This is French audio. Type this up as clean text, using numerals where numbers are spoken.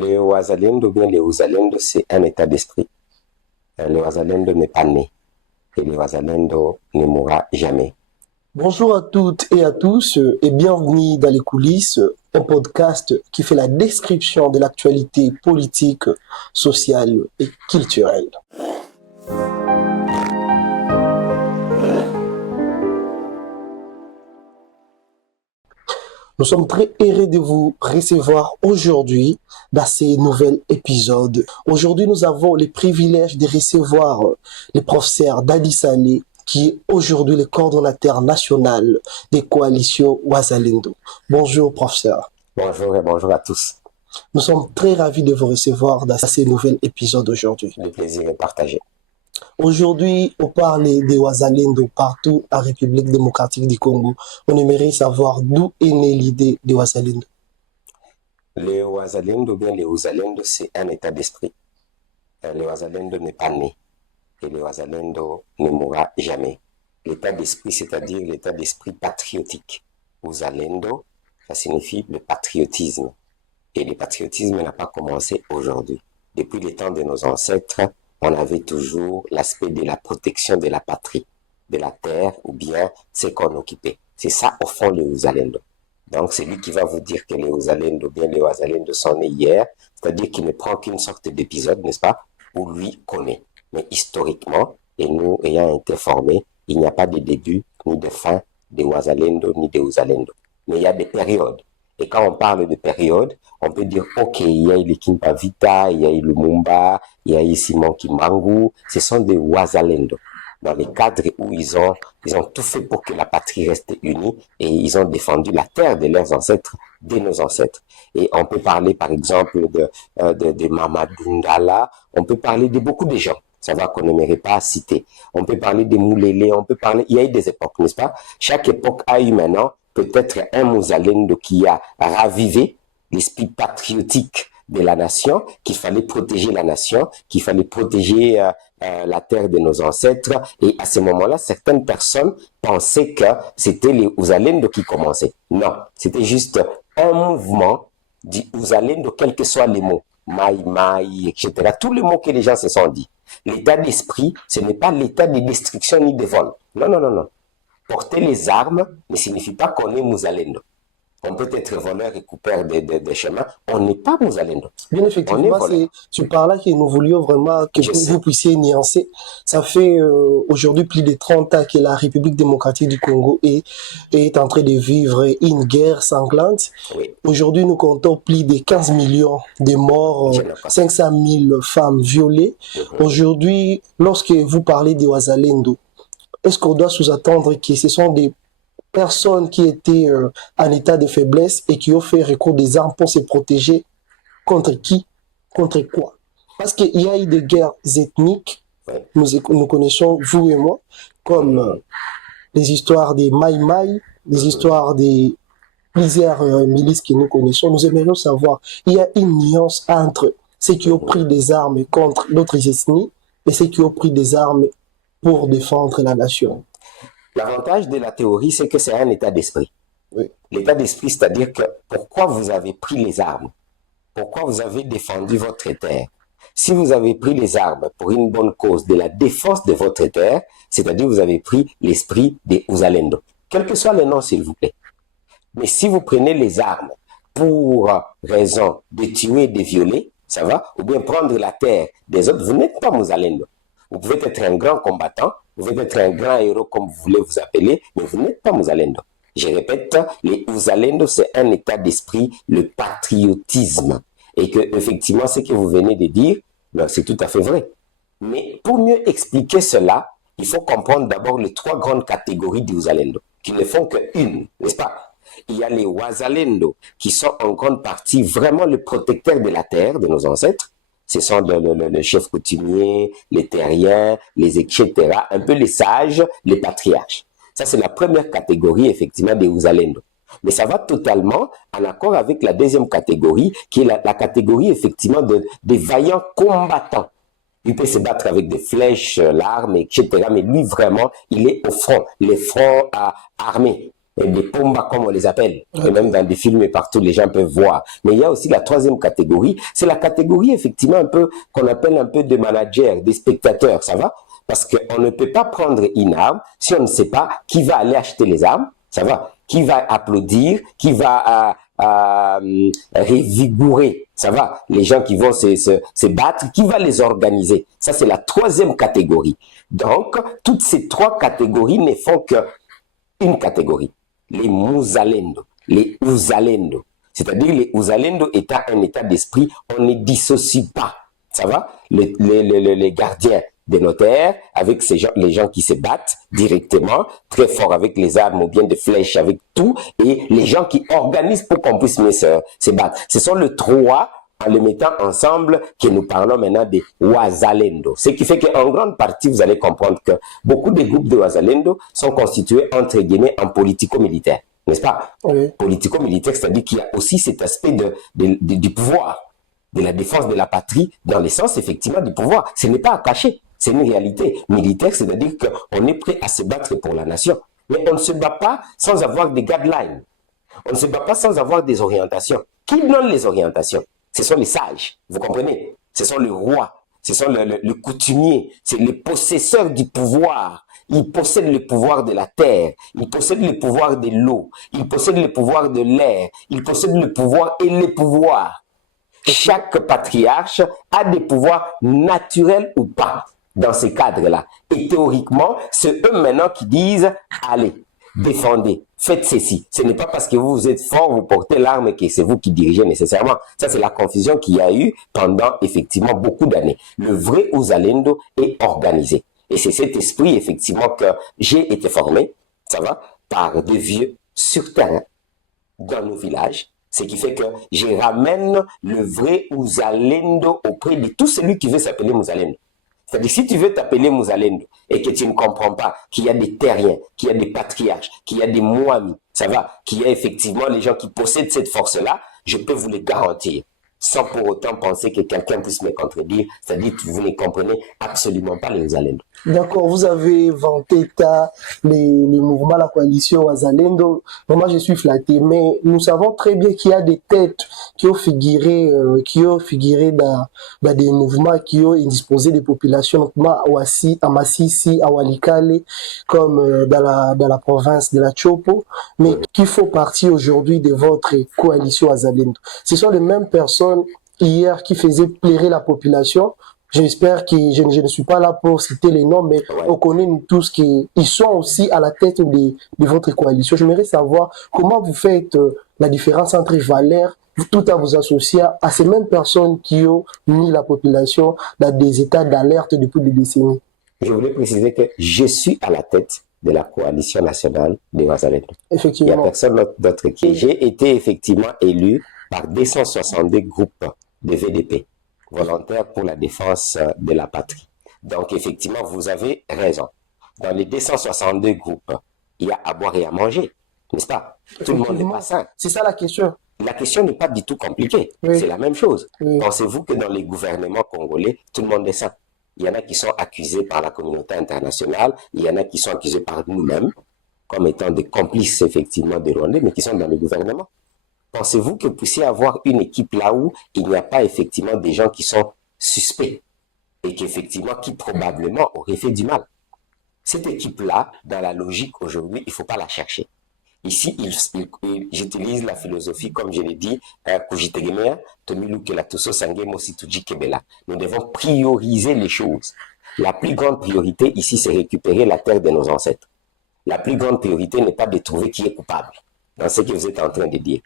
Le Wazalendo, bien le Wazalendo, c'est un état d'esprit. Le Wazalendo n'est pas né et le Wazalendo ne mourra jamais. Bonjour à toutes et à tous et bienvenue dans les coulisses, un podcast qui fait la description de l'actualité politique, sociale et culturelle. Nous sommes très heureux de vous recevoir aujourd'hui dans ces nouveaux épisodes. Aujourd'hui, nous avons le privilège de recevoir le professeur Dadi Saleh, qui est aujourd'hui le coordonnateur national des coalitions Wazalendo. Bonjour, professeur. Bonjour et bonjour à tous. Nous sommes très ravis de vous recevoir dans ces nouveaux épisodes aujourd'hui. Le plaisir est partagé. Aujourd'hui, on parle des Wazalendo partout en République démocratique du Congo. On aimerait savoir d'où est née l'idée des Wazalendo. Le Wazalendo, bien le Wazalendo, c'est un état d'esprit. Le Wazalendo n'est pas né et le Wazalendo ne mourra jamais. L'état d'esprit, c'est-à-dire l'état d'esprit patriotique. Wazalendo, ça signifie le patriotisme. Et le patriotisme n'a pas commencé aujourd'hui. Depuis les temps de nos ancêtres, on avait toujours l'aspect de la protection de la patrie, de la terre ou bien ce qu'on occupait. C'est ça au fond le Wazalendo. Donc c'est lui qui va vous dire que les Wazalendo, bien les Wazalendo sont nés hier, c'est-à-dire qu'il ne prend qu'une sorte d'épisode, n'est-ce pas, où lui connaît. Mais historiquement, et nous ayant été formés, il n'y a pas de début ni de fin des Wazalendo ni des Wazalendo. Mais il y a des périodes. Et quand on parle de période, on peut dire, ok, il y a eu le Kimpavita, il y a eu le Mumba, il y a eu Simon Kimbangu, ce sont des Wazalendo. Dans les cadres où ils ont tout fait pour que la patrie reste unie et ils ont défendu la terre de leurs ancêtres, de nos ancêtres. Et on peut parler, par exemple, de Mamadou Ndala, on peut parler de beaucoup de gens. Ça va qu'on n'aimerait pas citer. On peut parler de Moulélé, on peut parler, il y a eu des époques, n'est-ce pas? Chaque époque a eu maintenant peut-être un Wazalendo qui a ravivé l'esprit patriotique de la nation, qu'il fallait protéger la nation, qu'il fallait protéger la terre de nos ancêtres. Et à ce moment-là, certaines personnes pensaient que c'était les Wazalendo qui commençaient. Non, c'était juste un mouvement du Wazalendo, quels que soient les mots. Maï, maï, etc. Tous les mots que les gens se sont dit. L'état d'esprit, ce n'est pas l'état de destruction ni de vol. Non, non, non, non. Porter les armes ne signifie pas qu'on est Wazalendo. On peut être voleur et coupeur de chemins. On n'est pas Wazalendo. Bien effectivement, c'est par là que nous voulions vraiment que vous puissiez nuancer. Ça fait aujourd'hui plus de 30 ans que la République démocratique du Congo est en train de vivre une guerre sanglante. Oui. Aujourd'hui, nous comptons plus de 15 millions de morts, 500 000 femmes violées. Aujourd'hui, lorsque vous parlez de Wazalendo, est-ce qu'on doit sous-attendre que ce sont des personnes qui étaient en état de faiblesse et qui ont fait recours des armes pour se protéger contre qui, contre quoi? Parce qu'il y a eu des guerres ethniques, nous connaissons, vous et moi, comme les histoires des Maï Maï, les histoires des plusieurs milices que nous connaissons. Nous aimerions savoir, il y a une nuance entre ceux qui ont pris des armes contre d'autres ethnies et ceux qui ont pris des armes pour défendre la nation. L'avantage de la théorie, c'est que c'est un état d'esprit. Oui. L'état d'esprit, c'est-à-dire que pourquoi vous avez pris les armes? Pourquoi vous avez défendu votre terre? Si vous avez pris les armes pour une bonne cause de la défense de votre terre, c'est-à-dire vous avez pris l'esprit des Wazalendo. Quel que soit le nom, s'il vous plaît. Mais si vous prenez les armes pour raison de tuer et de violer, ça va? Ou bien prendre la terre des autres, vous n'êtes pas Wazalendo. Vous pouvez être un grand combattant, vous pouvez être un grand héros comme vous voulez vous appeler, mais vous n'êtes pas Wazalendo. Je répète, les Wazalendo, c'est un état d'esprit, le patriotisme. Et que, effectivement, ce que vous venez de dire, c'est tout à fait vrai. Mais pour mieux expliquer cela, il faut comprendre d'abord les trois grandes catégories de Wazalendo, qui ne font qu'une, n'est-ce pas? Il y a les Wazalendo, qui sont en grande partie vraiment le protecteur de la terre, de nos ancêtres. Ce sont le chef coutumier, les terriens, les etc., un peu les sages, les patriarches. Ça, c'est la première catégorie, effectivement, des Wazalendo. Mais ça va totalement en accord avec la deuxième catégorie, qui est la catégorie, effectivement, des vaillants combattants. Il peut se battre avec des flèches, l'arme, etc., mais lui, vraiment, il est au front, les fronts armés. des Pomba comme on les appelle, et même dans des films et partout les gens peuvent voir. Mais il y a aussi la troisième catégorie, c'est la catégorie effectivement un peu qu'on appelle un peu des managers, des spectateurs, ça va? Parce qu'on ne peut pas prendre une arme si on ne sait pas qui va aller acheter les armes, ça va? Qui va applaudir, qui va revigorer, ça va? Les gens qui vont se battre, qui va les organiser? Ça, c'est la troisième catégorie. Donc, toutes ces trois catégories ne font qu'une catégorie. Les Muzalendo, les Uzalendo. C'est-à-dire les Uzalendo étant un état d'esprit, on ne dissocie pas, ça va? Les gardiens des notaires, avec les gens qui se battent directement, très fort avec les armes ou bien des flèches, avec tout, et les gens qui organisent pour qu'on puisse mieux se battre. Ce sont les trois, en les mettant ensemble, que nous parlons maintenant des Wazalendo. Ce qui fait qu'en grande partie, vous allez comprendre que beaucoup de groupes de Wazalendo sont constitués, entre guillemets, en politico-militaire. N'est-ce pas? Oui. Politico-militaire, c'est-à-dire qu'il y a aussi cet aspect du pouvoir, de la défense de la patrie, dans le sens, effectivement, du pouvoir. Ce n'est pas à cacher. C'est une réalité militaire, c'est-à-dire qu'on est prêt à se battre pour la nation. Mais on ne se bat pas sans avoir des guidelines. On ne se bat pas sans avoir des orientations. Qui donne les orientations? Ce sont les sages, vous comprenez? Ce sont les rois, ce sont le coutumier, c'est les possesseurs du pouvoir. Ils possèdent le pouvoir de la terre, ils possèdent le pouvoir de l'eau, ils possèdent le pouvoir de l'air, ils possèdent le pouvoir et les pouvoirs. Chaque patriarche a des pouvoirs naturels ou pas dans ces cadres-là. Et théoriquement, c'est eux maintenant qui disent, allez, défendez, faites ceci. Ce n'est pas parce que vous êtes fort, vous portez l'arme que c'est vous qui dirigez nécessairement. Ça, c'est la confusion qu'il y a eu pendant effectivement beaucoup d'années. Le vrai Uzalendo est organisé. Et c'est cet esprit, effectivement, que j'ai été formé, ça va, par des vieux sur terrain, dans nos villages. Ce qui fait que je ramène le vrai Uzalendo auprès de tout celui qui veut s'appeler Muzalendo. C'est-à-dire, si tu veux t'appeler Muzalendo et que tu ne comprends pas qu'il y a des terriens, qu'il y a des patriarches, qu'il y a des Moamis, ça va, qu'il y a effectivement les gens qui possèdent cette force-là, je peux vous le garantir, sans pour autant penser que quelqu'un puisse me contredire. C'est-à-dire que vous ne comprenez absolument pas les Muzalendo. D'accord, vous avez vanté les mouvements, la coalition Wazalendo. Moi, je suis flatté, mais nous savons très bien qu'il y a des têtes qui ont figuré dans des mouvements qui ont indisposé des populations, notamment à Massissi, à Walikale, comme dans la province de la Chopo, mais qui font partie aujourd'hui de votre coalition Wazalendo. Ce sont les mêmes personnes hier qui faisaient pleurer la population. J'espère que je ne suis pas là pour citer les noms, mais on connaît nous tous qu'ils sont aussi à la tête de votre coalition. J'aimerais savoir comment vous faites la différence entre valeurs, tout en vous associant à ces mêmes personnes qui ont mis la population dans des états d'alerte depuis des décennies. Je voulais préciser que je suis à la tête de la coalition nationale des Wazalendo. Effectivement. Il n'y a personne d'autre qui. J'ai été effectivement élu par 262 groupes de VDP. Volontaires pour la défense de la patrie. Donc, effectivement, vous avez raison. Dans les 262 groupes, il y a à boire et à manger, n'est-ce pas? Tout le monde n'est pas sain. C'est ça la question. La question n'est pas du tout compliquée. Oui. C'est la même chose. Oui. Pensez-vous que dans les gouvernements congolais, tout le monde est sain? Il y en a qui sont accusés par la communauté internationale, il y en a qui sont accusés par nous-mêmes, comme étant des complices, effectivement, des Rwandais, mais qui sont dans le gouvernement. Pensez-vous que vous puissiez avoir une équipe là où il n'y a pas effectivement des gens qui sont suspects et qu'effectivement, qui probablement auraient fait du mal? Cette équipe-là, dans la logique aujourd'hui, il ne faut pas la chercher. Ici, j'utilise la philosophie, comme je l'ai dit, nous devons prioriser les choses. La plus grande priorité ici, c'est récupérer la terre de nos ancêtres. La plus grande priorité n'est pas de trouver qui est coupable dans ce que vous êtes en train de dire.